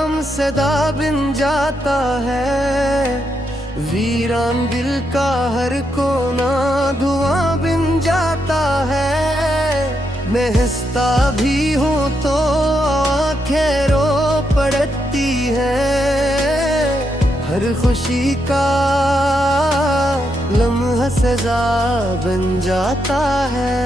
नाम सदा बिन जाता है, वीरान दिल का हर कोना धुआं बिन जाता है। मैं हंसता भी हूँ तो आंखें रो पड़ती हैं, हर खुशी का लम्हा सजा बन जाता है।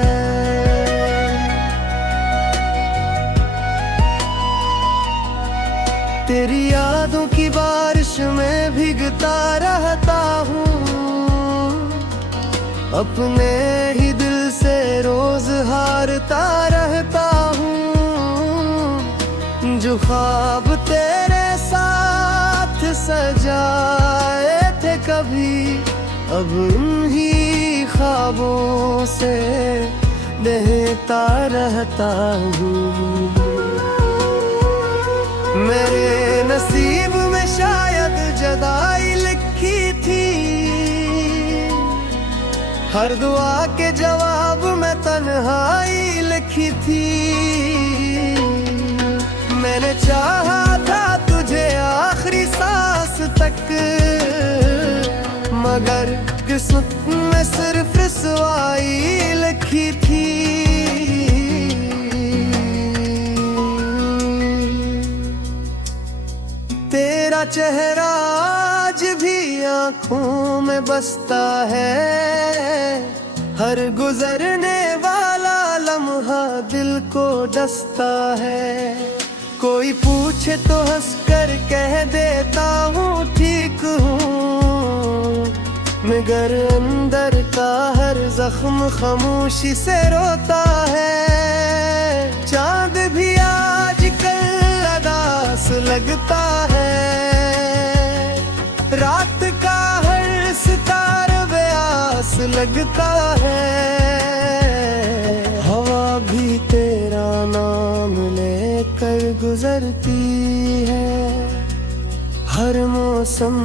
तेरी यादों की बारिश में भीगता रहता हूँ, अपने ही दिल से रोज हारता रहता हूँ। जो ख्वाब तेरे साथ सजाए थे कभी, अब उन्हीं ख्वाबों से बहता रहता हूँ। मेरे नसीब में शायद जुदाई लिखी थी, हर दुआ के जवाब में तन्हाई लिखी थी। मैंने चाहा था तुझे आखिरी सांस तक, मगर किस्मत में सिर्फ रुसवाई लिखी थी। तेरा चेहरा आज भी आँखों में बसता है, हर गुजरने वाला लम्हा दिल को डसता है। कोई पूछे तो हंसकर कह देता हूँ ठीक हूँ, मगर अंदर का हर जख्म खामोशी से रोता है। चांद भी आजकल अदास लगता है, रात का हर सितारा बेआस लगता है। हवा भी तेरा नाम लेकर गुजरती है, हर मौसम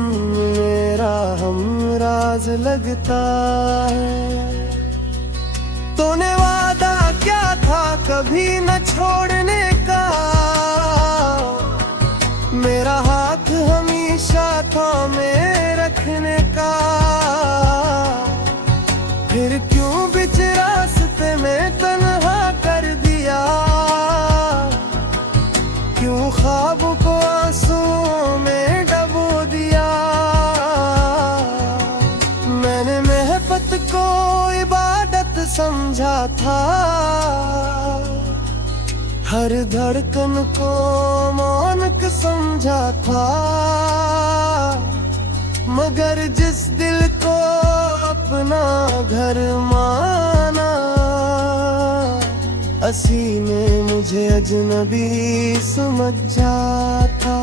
मेरा हमराज लगता है। तूने वादा क्या था कभी न छोड़ने का, मेरा हाथ हमेशा थामे रखने का। फिर क्यों बीच रास्ते में तन्हा कर दिया, क्यों ख्वाब को आंसुओं में डबो दिया। मैंने मोहब्बत को इबादत समझा था, हर धड़कन को मानक समझा था। मगर जिस दिल को अपना घर माना, असी ने मुझे अजनबी समझा था।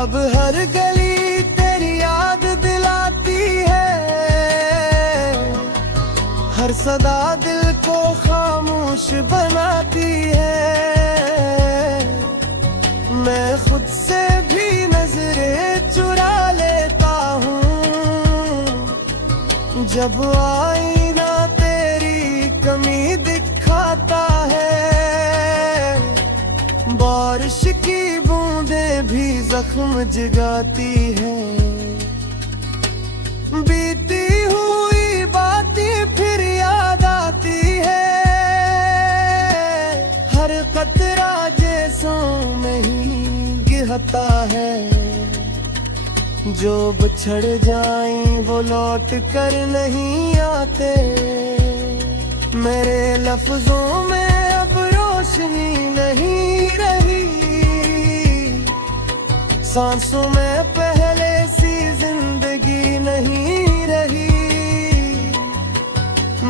अब हर गली तेरी याद दिलाती है, हर सदा दिल को खामोश बनाती है। मैं खुद से भी नजरें चुरा लेता हूँ, जब आईना तेरी कमी दिखाता है। बारिश की बूंदें भी जख्म जगाती है, बीती हुई बातें फिर याद आती है। हर कतरा जैसों में ही गिरता है, जो बिछड़ जाएं वो लौट कर नहीं आते। मेरे लफ्जों में अब रोशनी नहीं रही, सांसों में पहले सी जिंदगी नहीं रही।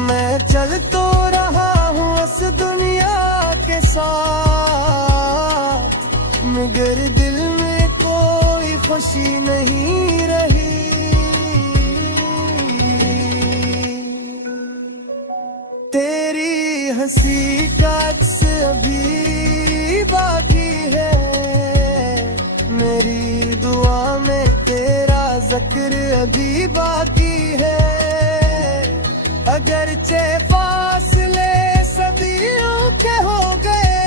मैं चल तो रहा हूँ इस दुनिया के साथ, मगर दिल में कोई खुशी नहीं रही। तेरी हंसी का अक्स अभी बाकी है, मेरी दुआ में तेरा जिक्र अभी बाकी है। अगरचे फासले सदियों के हो गए,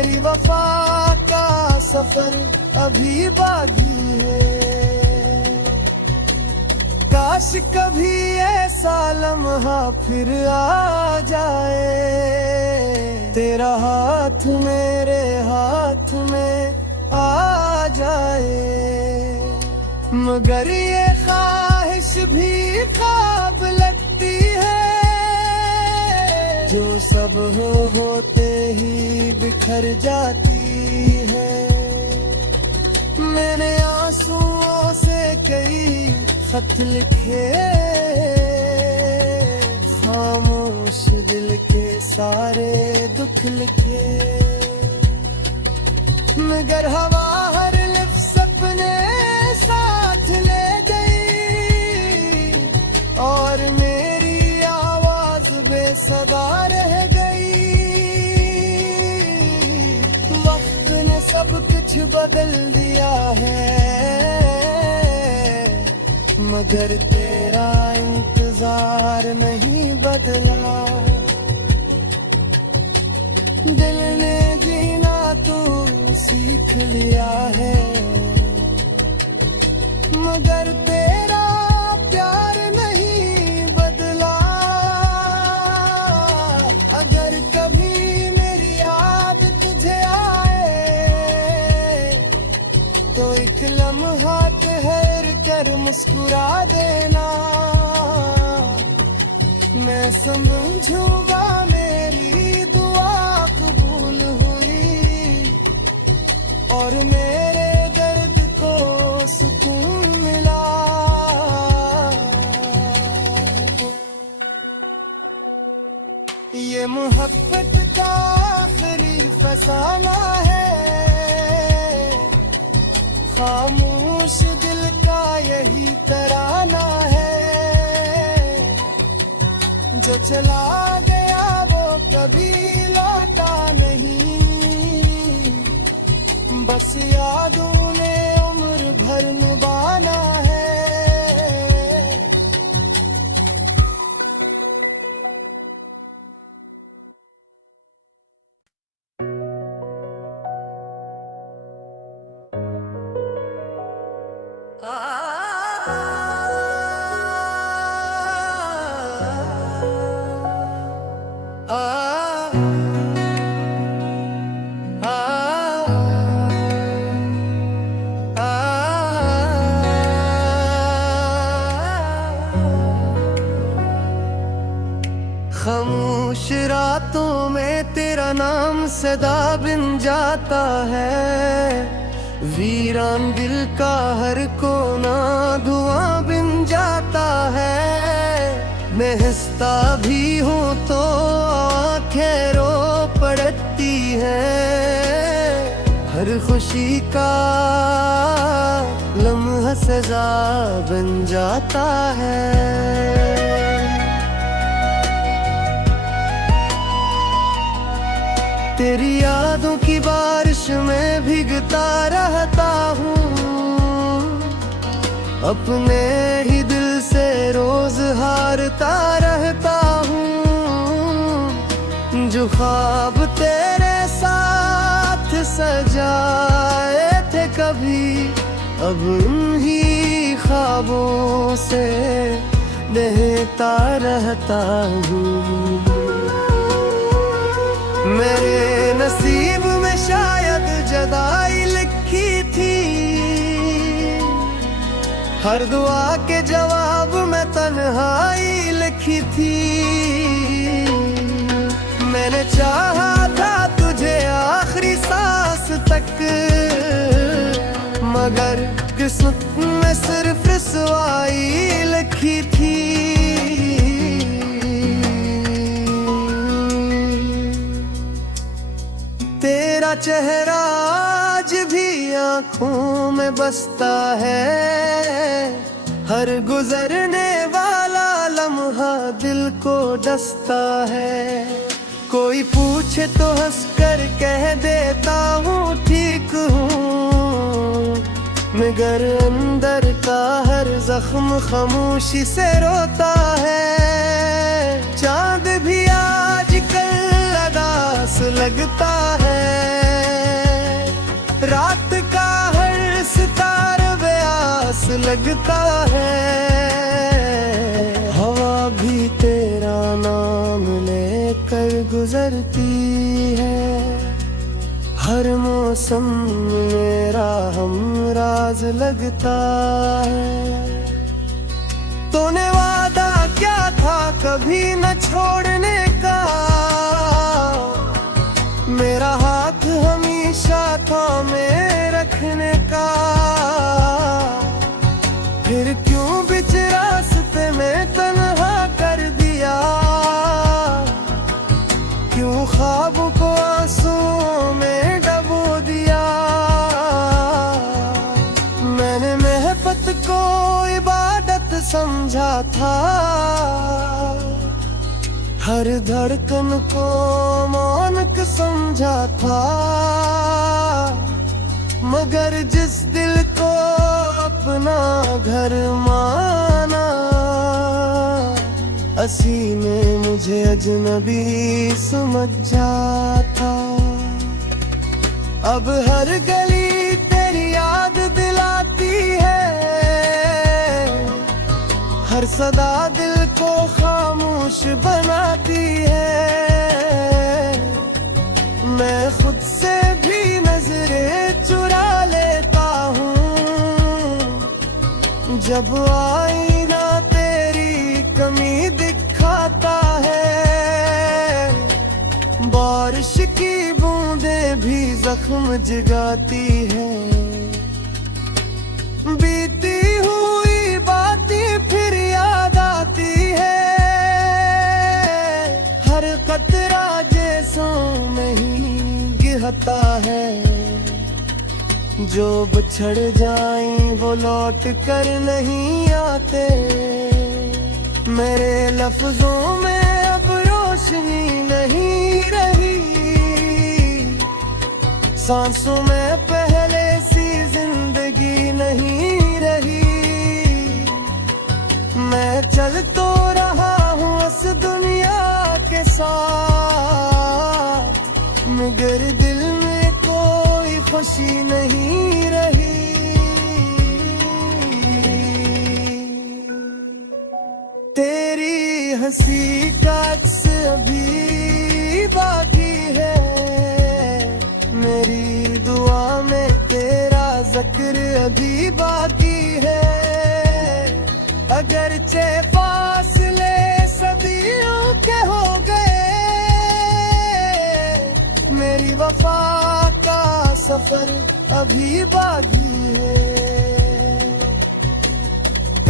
मेरी वफा का सफर अभी बाकी है। काश कभी ऐसा लम्हा फिर आ जाए, तेरा हाथ मेरे हाथ में आ जाए। मगर ये ख्वाहिश भी ख्वाब लगती है, जो सब होते ही बिखर जाती है। मैंने आंसुओं से कई खत लिखे, खामोश दिल के सारे दुख लिखे। मगर हवा हर लिफ्ट सपने साथ ले गई, और मेरी आवाज बेसदा रह गई। वक्त ने सब कुछ बदल दिया है, मगर तेरा इंतजार नहीं बदला। दिल ने जीना तू सीख लिया है, मगर तेरा प्यार नहीं बदला। अगर कभी मेरी याद तुझे आए, तो एक लम्हा ठहर कर मुस्कुरा देना। मैं समझूंगा मेरी दुआ कबूल हुई, और मेरे दर्द को सुकून मिला। ये मोहब्बत का आखिरी फसाना है, खामोश दिल का यही तराना है। जो चला गया वो कभी लौटा नहीं, बस यादों ने उम्र भर निभाना है। खामोश रातों में तेरा नाम सदा बिन जाता है, वीरान दिल का हर कोना धुआं बिन जाता है। मैं हंसता भी हूँ तो आंखें रो पड़ती हैं, हर खुशी का लम्हा सजा बन जाता है। तेरी यादों की बारिश में भीगता रहता हूँ, अपने ही दिल से रोज हारता रहता हूँ। जो ख्वाब तेरे साथ सजाए थे कभी, अब उन्हीं ख्वाबों से बहता रहता हूँ। मेरे नसीब में शायद जुदाई लिखी थी, हर दुआ के जवाब में तन्हाई लिखी थी। मैंने चाहा था तुझे आखिरी सांस तक, मगर किस्मत में सिर्फ रुसवाई लिखी थी। तेरा चेहरा आज भी आँखों में बसता है, हर गुजरने वाला लम्हा दिल को डसता है। कोई पूछे तो हंस कर कह देता हूँ ठीक हूँ, मगर अंदर का हर जख्म खामोशी से रोता है। चांद भी आज कल अदास लगता है, लगता है। हवा भी तेरा नाम लेकर गुजरती है, हर मौसम मेरा हमराज लगता है। तूने वादा क्या था कभी न छोड़ने का, मेरा हाथ हमेशा थामे रखने का। फिर क्यों बीच रास्ते में तन्हा कर दिया, क्यों ख्वाब को आंसुओं में डबो दिया। मैंने महबत को इबादत समझा था, हर धड़कन को मानक समझा था। मगर जिस दिल को अपना घर माना, असी में मुझे अजनबी समझा था। अब हर गली तेरी याद दिलाती है, हर सदा दिल को खामोश बनाती है। मैं खुद से भी नजरें चुरा लेता हूँ, जब आईना तेरी कमी दिखाता है। बारिश की बूंदें भी जख्म जगाती है, बीती हुई बातें फिर याद आती है। हर कतरा जैसों नहीं गिरता है, जो बिछड़ जाएं वो लौट कर नहीं आते। मेरे लफ्जों में अब रोशनी नहीं रही, सांसों में पहले सी जिंदगी नहीं रही। मैं चल तो रहा हूँ इस दुनिया के साथ, मगर दिल में कोई खुशी नहीं रही। तेरी हंसी का अक्स अभी बाकी है, मेरी दुआ में तेरा जिक्र अभी बाकी है। अगरचे फासले सदियों के हो गए, मेरी वफा का सफर अभी बाकी है।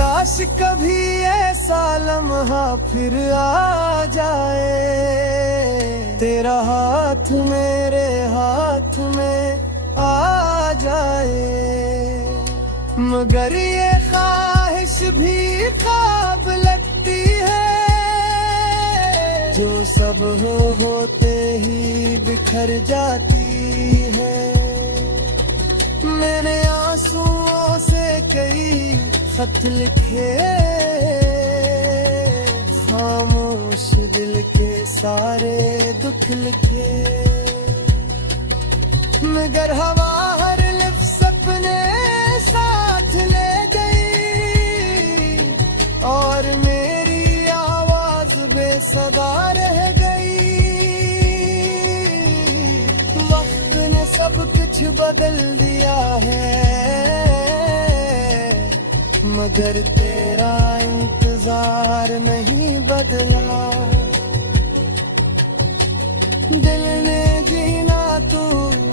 काश कभी ऐसा लम्हा फिर आ जाए, तेरा हाथ मेरे हाथ में आ जाए। मगर ये ख्वाहिश भी ख्वाब लगती है, जो सब होते ही बिखर जाती है। मैंने आंसुओं से कई खत लिखे, खामोश दिल के सारे दुख लिखे। मगर हवा हर लिफ्ट सपने साथ ले गई, और मेरी आवाज बेसदा रह गई। वक्त ने सब कुछ बदल दिया है, मगर तेरा इंतजार नहीं बदला। दिल ने जीना तो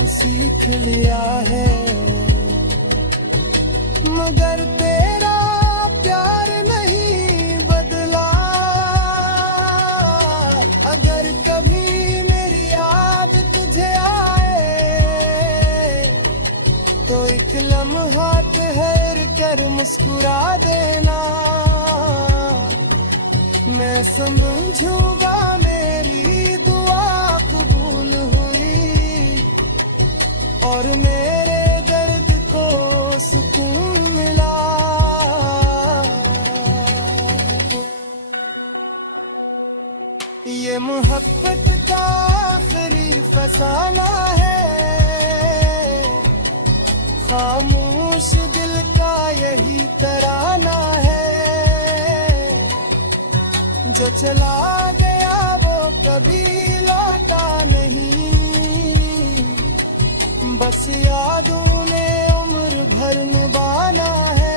सीख लिया है, मगर तेरा प्यार नहीं बदला। अगर कभी मेरी याद तुझे आए, तो एक लम्हा ठहर कर मुस्कुरा देना। मैं समझूंगा मेरी दुआ कबूल हुई, और मेरे दर्द को सुकून मिला। ये मोहब्बत का आखिरी फसाना है, खामोश दिल का यही तरह जो चला गया वो कभी लौटा नहीं, बस यादों ने उम्र भर निभाना है।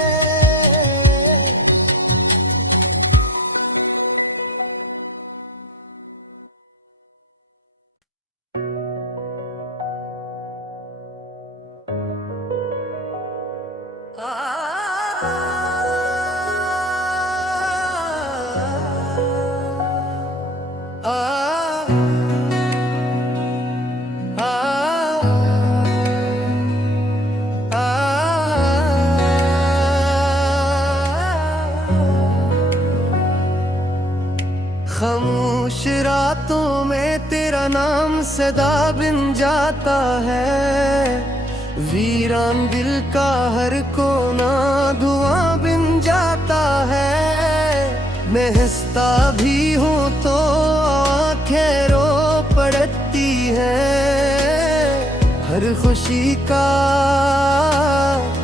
खामोश रातों में तेरा नाम सदा बिन जाता है, वीरान दिल का हर कोना धुआं बिन जाता है। मैं हंसता भी हूँ तो आंखें रो पड़ती हैं, हर खुशी का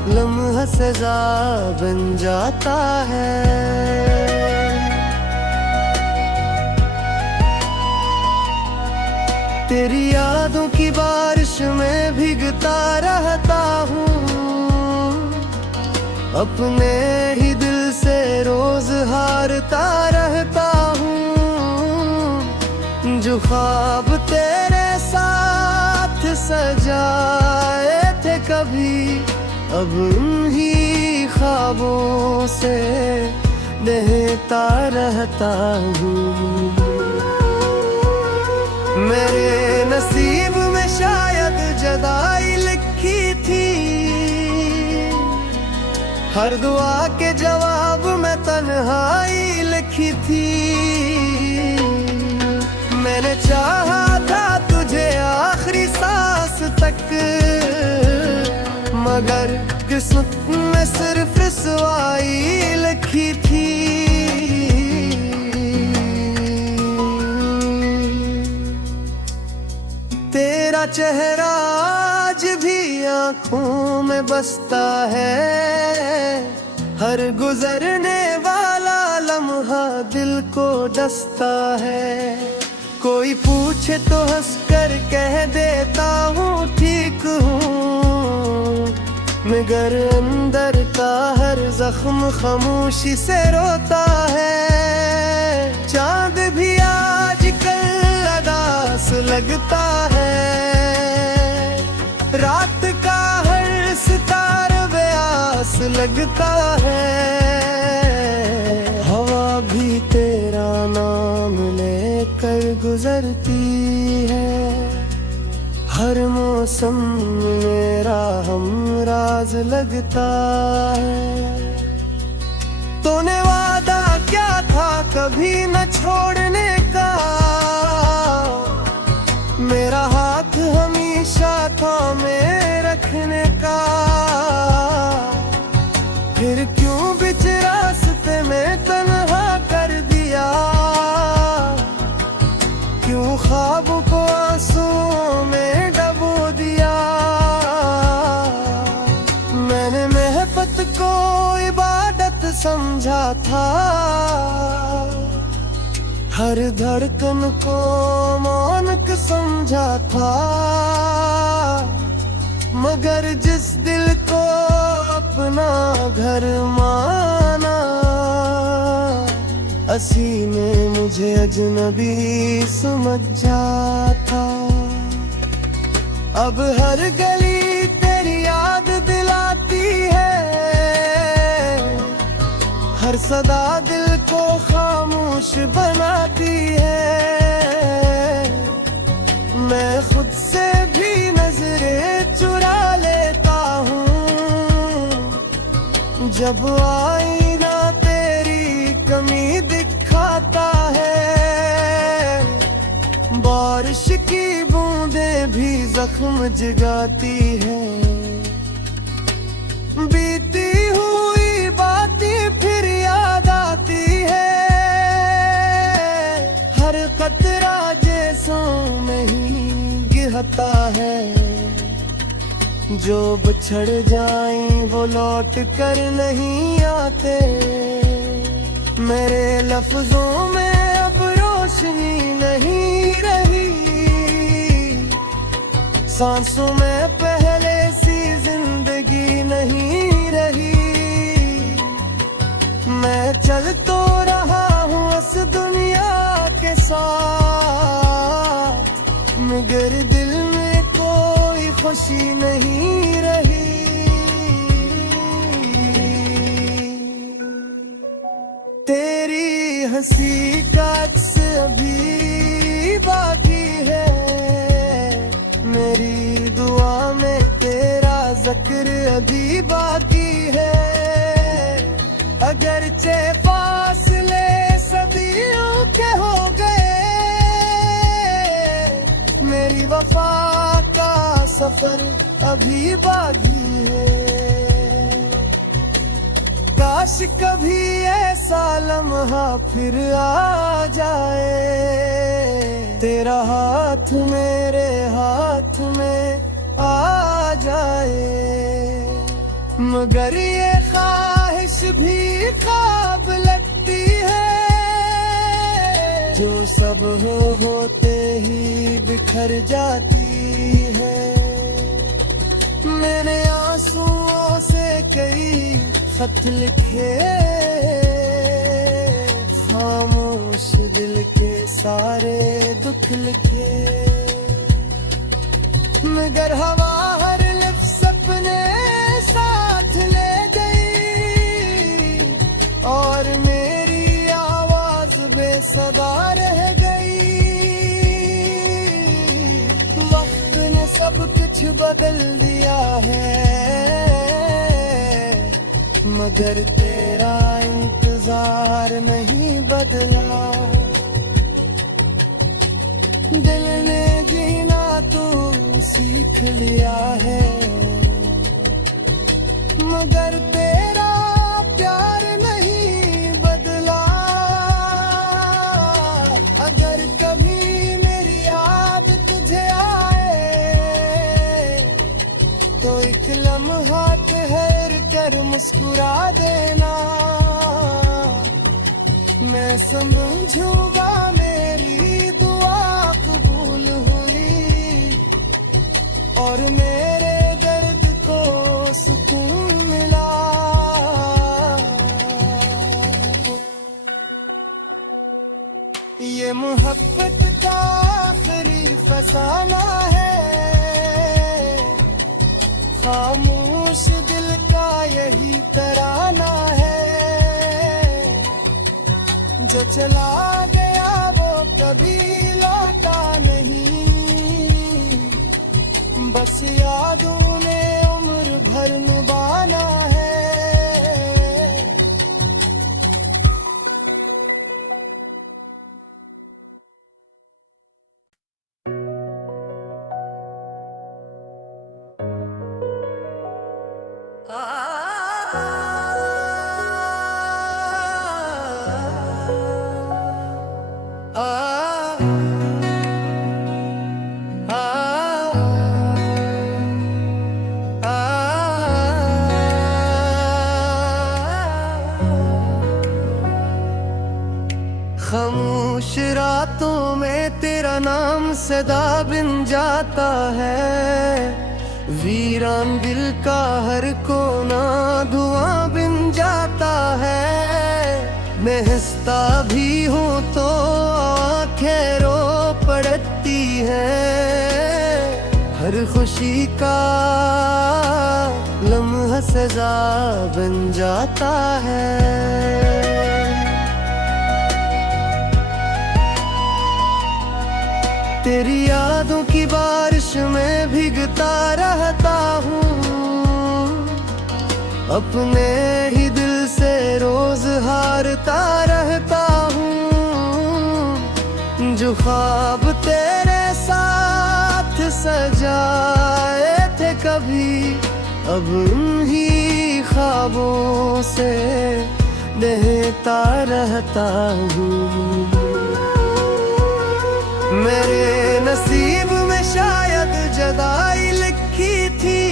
लम्हा सजा बन जाता है। तेरी यादों की बारिश में भीगता रहता हूँ, अपने ही दिल से रोज हारता रहता हूँ। जो ख्वाब तेरे साथ सजाए थे कभी, अब उन्हीं ख्वाबों से बहता रहता हूँ। मेरे नसीब में शायद जुदाई लिखी थी, हर दुआ के जवाब में तन्हाई लिखी थी। मैंने चाहा था तुझे आखिरी सांस तक, मगर किस्मत में सिर्फ रुसवाई लिखी थी। तेरा चेहरा आज भी आँखों में बसता है, हर गुजरने वाला लम्हा दिल को डसता है। कोई पूछे तो हंसकर कह देता हूँ ठीक हूँ, मगर अंदर का हर जख्म खामोशी से रोता है। चांद भी आजकल अदास लगता है, रात का हर सितारा बेआस लगता है। हवा भी तेरा नाम लेकर गुजरती है, हर मौसम मेरा हमराज लगता है। तूने वादा क्या था कभी न छोड़ने का, मेरा हाथ हमेशा थामे रखने का। फिर क्यों बीच रास्ते में तन्हा कर दिया, क्यों ख्वाबों को आंसुओं में डबो दिया। मैंने मोहब्बत को इबादत समझा था, हर धड़कन को मानक समझा था। मगर जिस दिल को अपना घर माना, असी ने मुझे अजनबी समझा था। अब हर गली तेरी याद दिलाती है, हर सदा दिल को खामोश बनाती है। मैं खुद से भी नजरें चुरा लेता हूँ, जब आईना तेरी कमी दिखाता है। बारिश की बूंदें भी जख्म जगाती है, बीती हुई बातें फिर याद आती है। हर कतरा जैसों नहीं गिरता है, जो बिछड़ जाएं वो लौट कर नहीं आते। मेरे लफ्जों में अब रोशनी नहीं रही, सांसों में पहले सी जिंदगी नहीं रही। मैं चल तो रहा हूँ इस दुनिया के साथ, मगर दिल में कोई खुशी नहीं रही। तेरी हंसी का अक्स अभी बाकी है, मेरी दुआ में तेरा जिक्र अभी बाकी है। अगरचे फासले सदियों के हो गए, मेरी वफा का सफर अभी बाकी है। काश कभी ऐसा लम्हा फिर आ जाए, तेरा हाथ मेरे हाथ में आ जाए। मगर ये ख्वाहिश भी ख्वाब लगती है, जो सब होते ही बिखर जाती है। मैंने आंसुओं से कई खत लिखे, खामोश दिल के सारे दुख लिखे। मगर हवा हर लफ्ज़ सपने साथ ले गई, और मेरी आवाज बेसदा रह गई। वक्त ने सब कुछ बदल दिया है, मगर तेरा इंतजार नहीं बदला। दिल ने जीना तो सीख लिया है, मगर तेरा प्यार नहीं बदला। अगर कभी मेरी याद तुझे आए, तो एक लम्हा ठहर कर मुस्कुरा देना। मैं समझूंगा मेरी दुआ कबूल हुई, और मेरे दर्द को सुकून मिला। ये मोहब्बत का आखिरी फसाना है, खामोश दिल का यही तराना है। जो चला गया वो कभी लौटा नहीं, बस यादों ने उम्र भर निभाना है। खामोश रातों में तेरा नाम सदा बिन जाता है, वीरान दिल का हर कोना धुआं बिन जाता है। मैं हंसता भी हूँ तो आंखें रो पड़ती हैं, हर खुशी का लम्हा सजा बन जाता है। तेरी यादों की बारिश में भीगता रहता हूँ, अपने ही दिल से रोज हारता रहता हूँ। जो ख्वाब तेरे साथ सजाए थे कभी, अब उन्हीं ख्वाबों से देता रहता हूँ। मेरे नसीब में शायद जुदाई लिखी थी,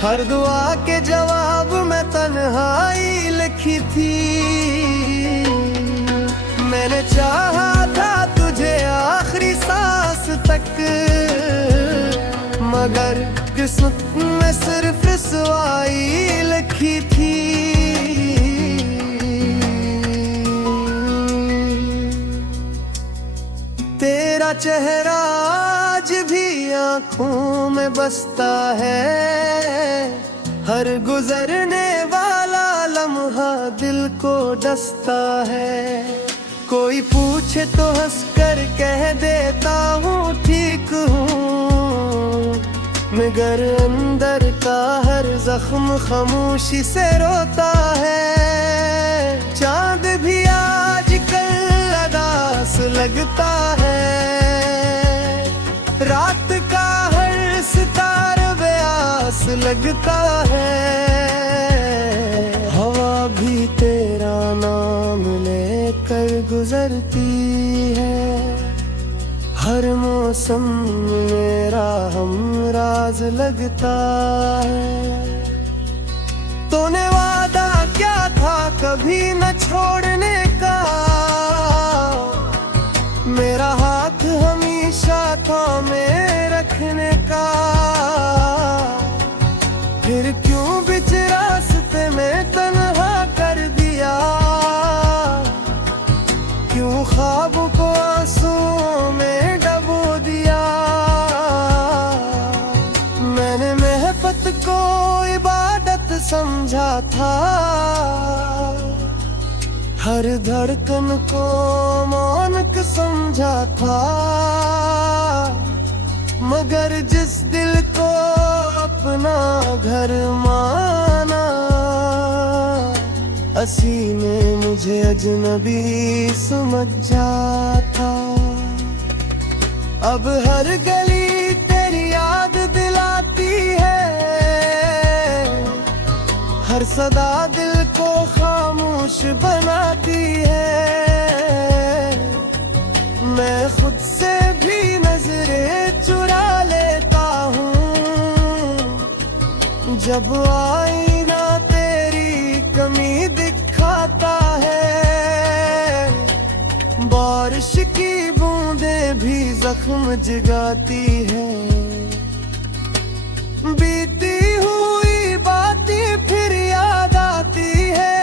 हर दुआ के जवाब में तन्हाई लिखी थी। मैंने चाहा था तुझे आखिरी सांस तक, मगर किस्मत में सिर्फ रुसवाई लिखी थी। तेरा चेहरा आज भी आंखों में बसता है, हर गुजरने वाला लम्हा दिल को डसता है। कोई पूछे तो हंस कर कह देता हूँ ठीक हूँ, मगर अंदर का हर जख्म खामोशी से रोता है। चांद भी आजकल अदास लगता है, रात का हर सितारा बेआस लगता है। हवा भी तेरा नाम लेकर गुजरती है, हर मौसम मेरा हमराज लगता है। तूने वादा क्या था कभी न छोड़ने का, मेरा हाथ हमेशा थामे रखने का। फिर क्यों बीच रास्ते में तन्हा कर दिया, क्यों ख्वाब को आंसुओं में डबो दिया। मैंने महबत को इबादत समझा था, हर धड़कन को मानक समझा था। मगर जिस दिल को अपना घर माना, असी ने मुझे अजनबी समझा था। अब हर गली तेरी याद दिलाती है, हर सदा दिल को खामोश बनाती है। मैं खुद से भी नजरें चुरा लेता हूँ, जब आईना तेरी कमी दिखाता है। बारिश की बूंदें भी जख्म जगाती है, बीती हुई बातें फिर याद आती है।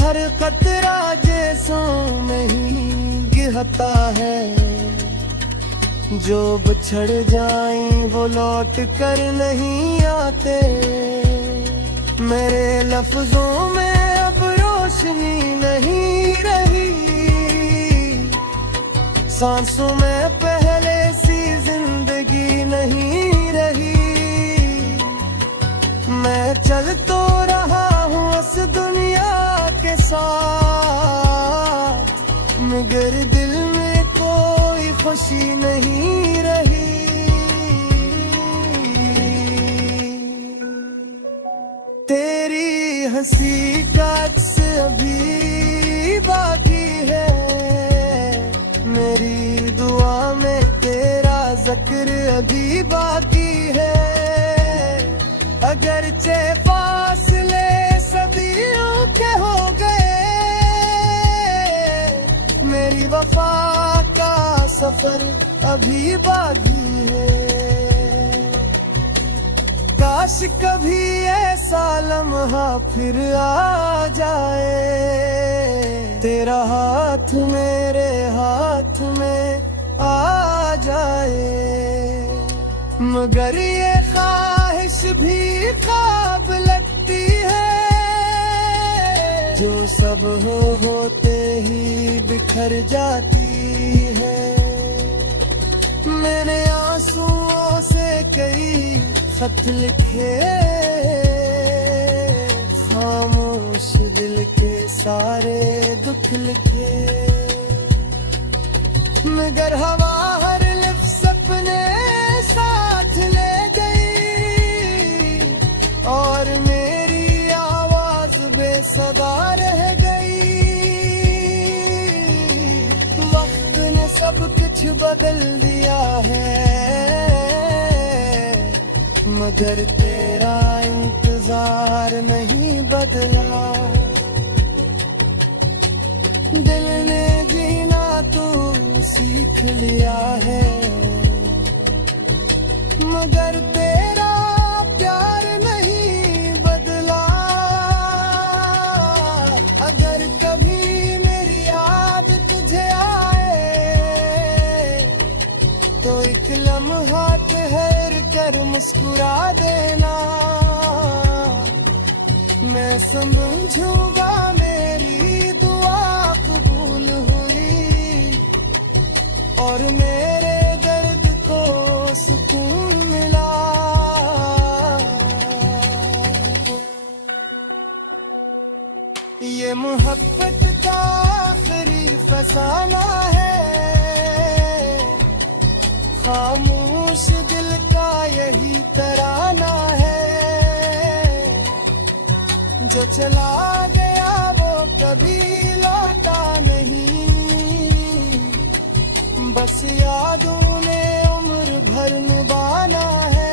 हर कतरा जैसों नहीं गिरता है, जो बिछड़ जाएं वो लौट कर नहीं आते। मेरे लफ्जों में अब रोशनी नहीं रही, सांसों में पहले सी जिंदगी नहीं रही। मैं चल तो रहा हूँ इस दुनिया के साथ, मगर दिल में कोई खुशी नहीं रही। तेरी हंसी का अक्स अभी बाकी है, मेरी दुआ में तेरा जिक्र अभी बाकी है। अगरचे फासले सदियों के हो गए, मेरी वफा का सफर अभी बाकी है। काश कभी ऐसा लम्हा फिर आ जाए, तेरा हाथ मेरे हाथ में आ जाए। मगर ये ख्वाहिश भी ख्वाब लगती है, जो सब होते ही बिखर जाती है। मैंने आंसुओं से कई खत लिखे, खामोश दिल के सारे दुख लिखे। मगर हवा हर लिफ्ट सपने साथ ले गई, और मेरी आवाज बेसदा रह गई। वक्त ने सब कुछ बदल दिया है, मगर तेरा इंतजार नहीं बदला। दिल ने जीना तो सीख लिया है, मगर तेरा प्यार नहीं बदला। अगर कभी मेरी याद तुझे आए तो एक लम्हा ठहर कर मुस्कुरा देना। मैं समझूंगा मेरी दुआ कबूल हुई और मेरे दर्द को सुकून मिला। ये मोहब्बत का आखिरी फसाना है, खामोश दिल का यही तराना है। जो चला गया वो कभी लौटा नहीं, बस यादों ने उम्र भर निभाना है।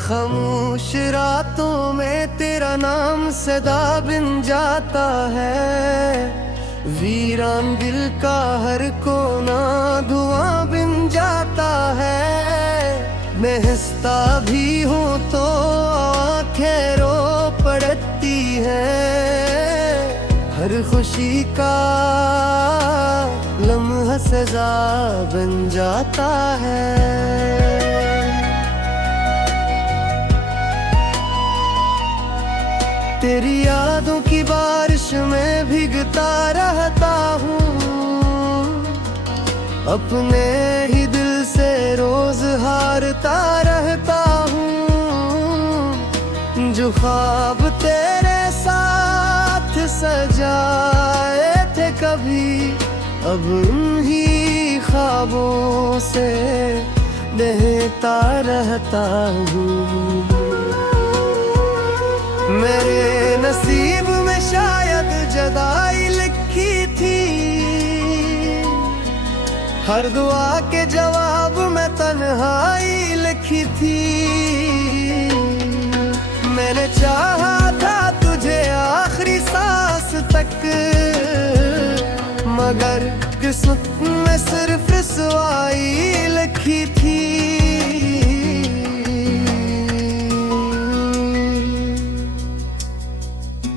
खामोश रातों में तेरा नाम सदा बिन जाता है। वीरान दिल का हर कोना धुआं बिन जाता है। मैं हंसता भी हूँ तो आंखें रो पड़ती हैं। हर खुशी का लम्हा सजा बन जाता है। तेरी यादों की बारिश में भीगता रहता हूँ, अपने ही दिल से रोज हारता रहता हूँ। जो ख्वाब तेरे साथ सजाए थे कभी, अब उन्हीं ख्वाबों से बहता रहता हूँ। मेरे नसीब में शायद जुदाई लिखी थी, हर दुआ के जवाब में तन्हाई लिखी थी। मैंने चाहा था तुझे आखिरी सांस तक, मगर किस्मत में सिर्फ रुसवाई लिखी थी।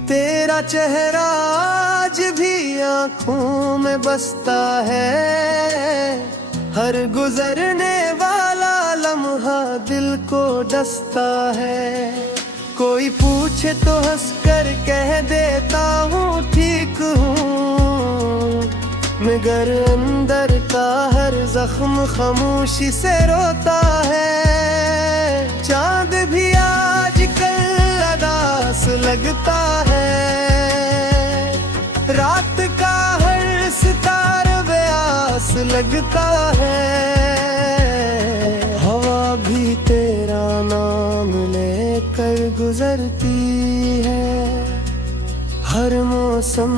तेरा चेहरा आज भी आँखों में बसता है। हर गुजरने वाला लम्हा दिल को डसता है। कोई पूछे तो हंस कर कह देता हूँ ठीक हूँ, मगर अंदर का हर जख्म खामोशी से रोता है। चांद भी आजकल अदास लगता है, रात का हर सितारा बेआस लगता है। हवा भी तेरा नाम लेकर गुजरती है, हर मौसम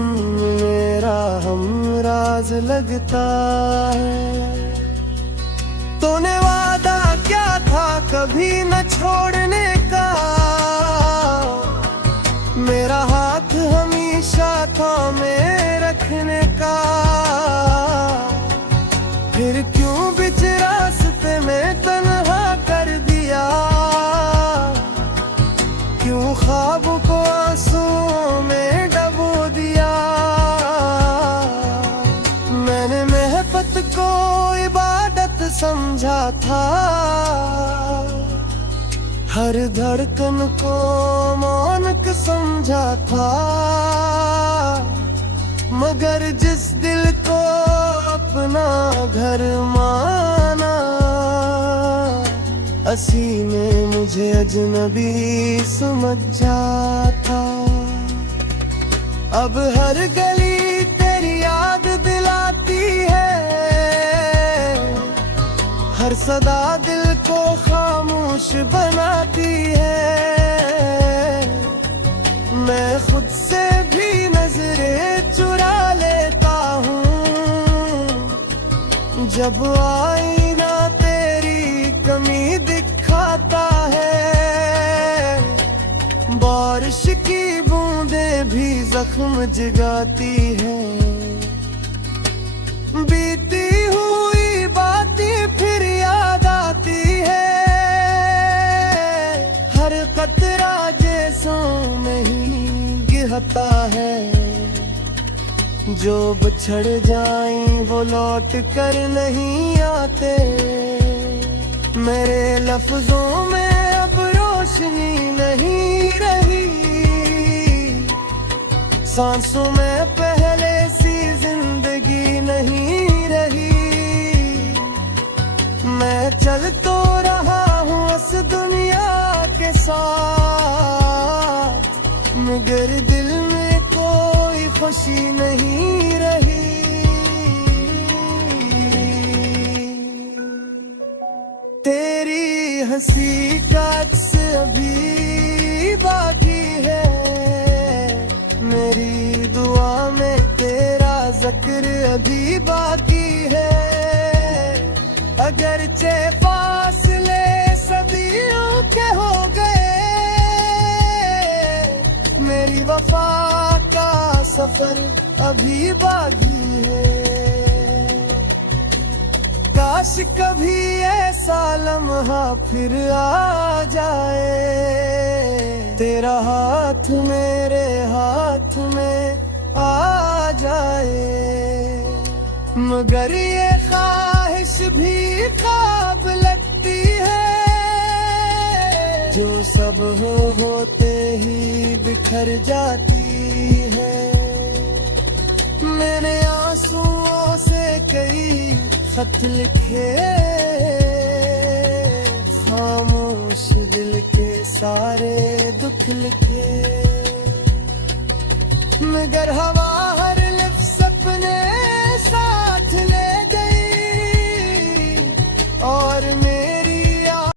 मेरा हमराज लगता है। तूने वादा क्या था कभी न छोड़ने का, मेरा हाथ हमेशा थामे रखने का। फिर क्यों बीच रास्ते में तन्हा कर दिया, क्यों ख्वाब को आंसुओं में डबो दिया। मैंने महबत को इबादत समझा था, हर धड़कन को मानक समझा था। मगर जिस दिल को अपना घर मान हंसी में मुझे अजनबी समझ जाता। अब हर गली तेरी याद दिलाती है, हर सदा दिल को खामोश बनाती है। मैं खुद से भी नजरें चुरा लेता हूँ जब आईना तेरी कमी दिखाता है। बारिश की बूंदें भी जख्म जगाती है, बीती हुई बातें फिर याद आती है। हर कतरा जैसों में ही गिरता है, जो बिछड़ जाएं वो लौट कर नहीं आते। मेरे लफ्जों में अब रोशनी नहीं रही, सांसों में पहले सी जिंदगी नहीं रही। मैं चल तो रहा हूँ इस दुनिया के साथ, मगर दिल में कोई खुशी नहीं रही। तेरी हंसी का अक्स अभी बाकी है, मेरी दुआ में तेरा जिक्र अभी बाकी है। अगरचे फासले सदियों के हो गए, मेरी वफा का सफर अभी बाकी है। काश कभी ऐसा लम्हा फिर आ जाए, तेरा हाथ मेरे हाथ में आ जाए। मगर ये ख्वाहिश भी ख्वाब लगती है, जो सब होते ही बिखर जाती है। मैंने आंसुओं से कई खत लिखे, खामोश दिल के सारे दुख लिखे, मगर हवा